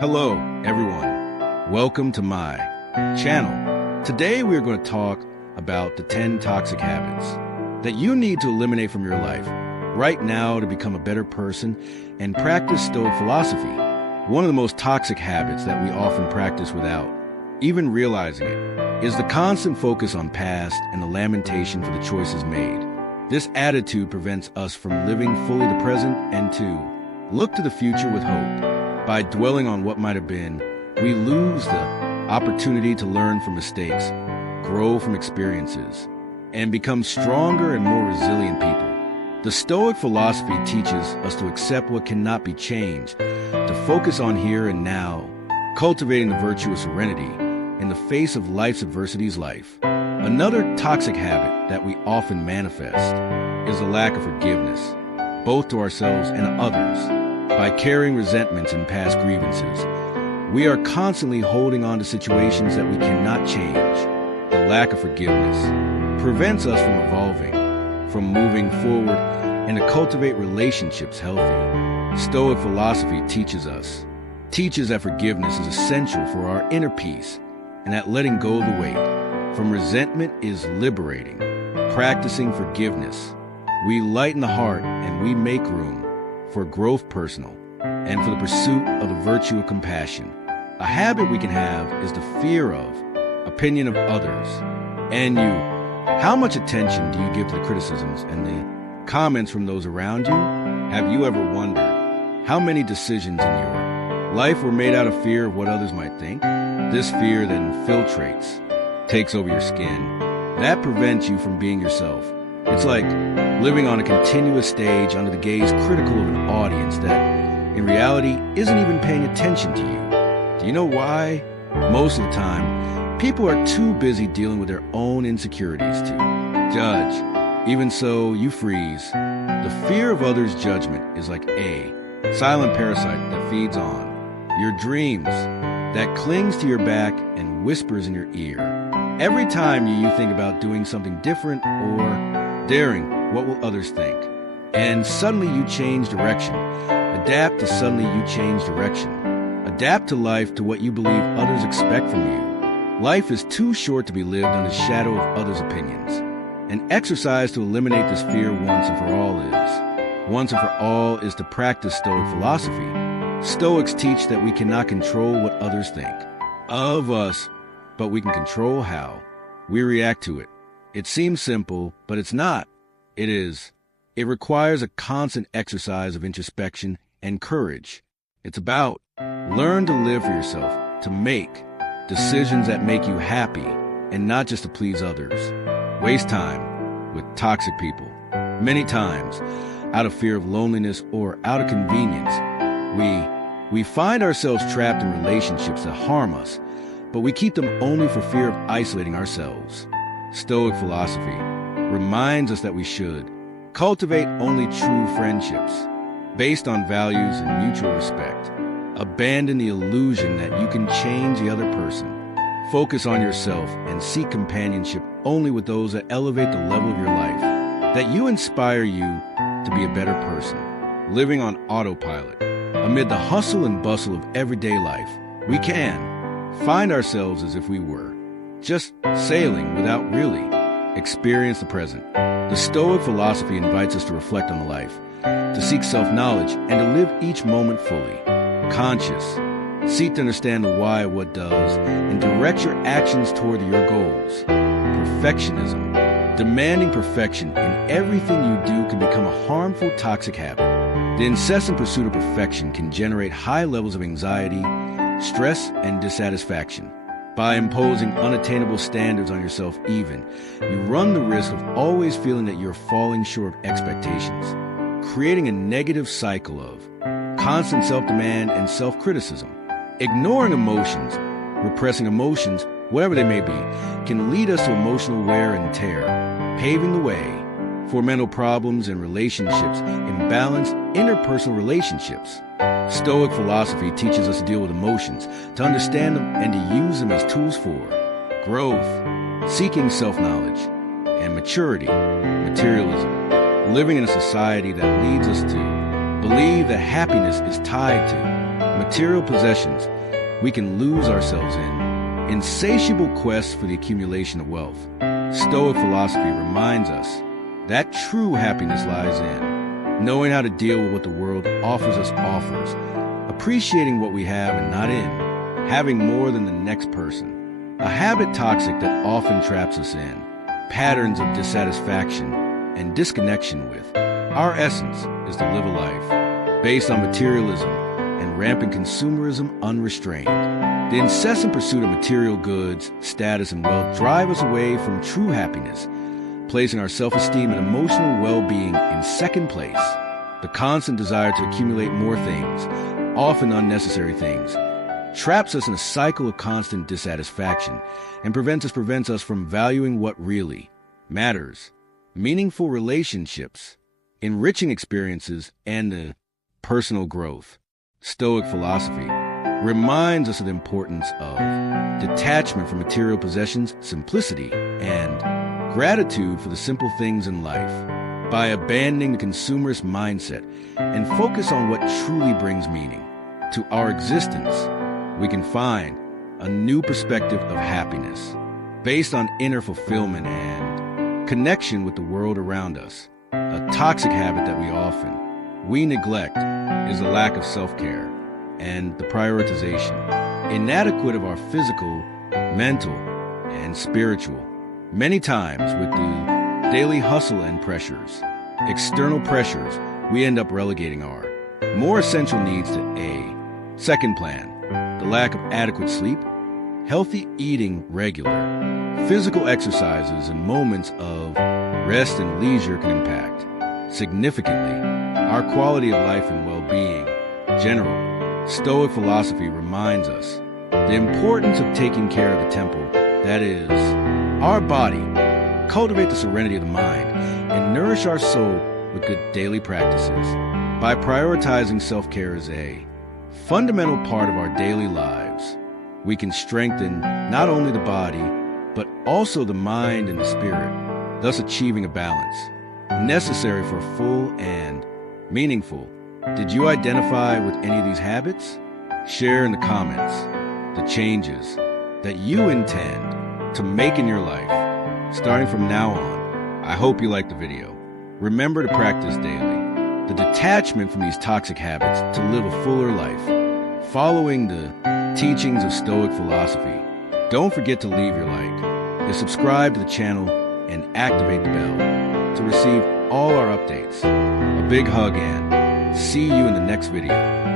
Hello, everyone. Welcome to my channel. Today, we're going to talk about the 10 toxic habits that you need to eliminate from your life right now to become a better person and practice Stoic philosophy. One of the most toxic habits that we often practice without even realizing it is the constant focus on past and the lamentation for the choices made. This attitude prevents us from living fully the present and to look to the future with hope. By dwelling on what might have been, we lose the opportunity to learn from mistakes, grow from experiences, and become stronger and more resilient people. The Stoic philosophy teaches us to accept what cannot be changed, to focus on here and now, cultivating the virtue of serenity in the face of life's adversities. Another toxic habit that we often manifest is the lack of forgiveness, both to ourselves and others. By carrying resentments and past grievances, we are constantly holding on to situations that we cannot change. The lack of forgiveness prevents us from evolving, from moving forward, and to cultivate relationships healthy. Stoic philosophy teaches that forgiveness is essential for our inner peace, and that letting go of the weight from resentment is liberating. Practicing forgiveness, we lighten the heart and we make room for growth personal, and for the pursuit of the virtue of compassion. A habit we can have is the fear of opinion of others. And you, how much attention do you give to the criticisms and the comments from those around you? Have you ever wondered how many decisions in your life were made out of fear of what others might think? This fear that infiltrates, takes over your skin, that prevents you from being yourself. It's like living on a continuous stage under the gaze critical of an audience that, in reality, isn't even paying attention to you. Do you know why? Most of the time, people are too busy dealing with their own insecurities to judge. Even so, you freeze. The fear of others' judgment is like a silent parasite that feeds on your dreams, that clings to your back and whispers in your ear. Every time you think about doing something different or daring, what will others think? And suddenly you change direction. Adapt to suddenly you change direction. Adapt to life to what you believe others expect from you. Life is too short to be lived under the shadow of others' opinions. An exercise to eliminate this fear once and for all is to practice Stoic philosophy. Stoics teach that we cannot control what others think of us, but we can control how we react to it. It seems simple, but it's not. It is. It requires a constant exercise of introspection and courage. It's about learn to live for yourself, to make decisions that make you happy, and not just to please others. Waste time with toxic people. Many times, out of fear of loneliness or out of convenience, we find ourselves trapped in relationships that harm us, but we keep them only for fear of isolating ourselves. Stoic philosophy reminds us that we should cultivate only true friendships based on values and mutual respect. Abandon the illusion that you can change the other person. Focus on yourself and seek companionship only with those that elevate the level of your life, that you inspire you to be a better person. Living on autopilot amid the hustle and bustle of everyday life, we can find ourselves as if we were just sailing without really experience the present. The Stoic philosophy invites us to reflect on life, to seek self-knowledge, and to live each moment fully. Conscious, seek to understand the why of what does, and direct your actions toward your goals. Perfectionism, demanding perfection in everything you do, can become a harmful, toxic habit. The incessant pursuit of perfection can generate high levels of anxiety, stress, and dissatisfaction. By imposing unattainable standards on yourself you run the risk of always feeling that you're falling short of expectations, creating a negative cycle of constant self-demand and self-criticism. Ignoring emotions, repressing emotions, whatever they may be, can lead us to emotional wear and tear, paving the way for mental problems and relationships, imbalanced interpersonal relationships. Stoic philosophy teaches us to deal with emotions, to understand them and to use them as tools for growth, seeking self-knowledge, and maturity. Materialism, living in a society that leads us to believe that happiness is tied to material possessions we can lose ourselves in insatiable quests for the accumulation of wealth. Stoic philosophy reminds us that true happiness lies in knowing how to deal with what the world offers, appreciating what we have and not in having more than the next person. A habit toxic that often traps us in patterns of dissatisfaction and disconnection with our essence is to live a life based on materialism and rampant consumerism unrestrained. The incessant pursuit of material goods, status, and wealth drive us away from true happiness, placing our self-esteem and emotional well-being in second place. The constant desire to accumulate more things, often unnecessary things, traps us in a cycle of constant dissatisfaction and prevents us from valuing what really matters: meaningful relationships, enriching experiences, and personal growth. Stoic philosophy reminds us of the importance of detachment from material possessions, simplicity, and gratitude for the simple things in life. By abandoning the consumerist mindset and focus on what truly brings meaning to our existence, we can find a new perspective of happiness based on inner fulfillment and connection with the world around us. A toxic habit that we neglect is a lack of self-care and the prioritization, inadequate of our physical, mental, and spiritual. Many times with the daily hustle and pressures, external pressures, we end up relegating our more essential needs to a second plan. The lack of adequate sleep, healthy eating, regular physical exercises, and moments of rest and leisure can impact significantly our quality of life and well-being. General Stoic philosophy reminds us the importance of taking care of the temple, that is, our body, cultivate the serenity of the mind, and nourish our soul with good daily practices. By prioritizing self-care as a fundamental part of our daily lives, we can strengthen not only the body, but also the mind and the spirit, thus achieving a balance necessary for full and meaningful. Did you identify with any of these habits? Share in the comments the changes that you intend to make in your life starting from now on. I hope you liked the video. Remember to practice daily the detachment from these toxic habits to live a fuller life, following the teachings of Stoic philosophy. Don't forget to leave your like and subscribe to the channel and activate the bell to receive all our updates. A big hug and see you in the next video.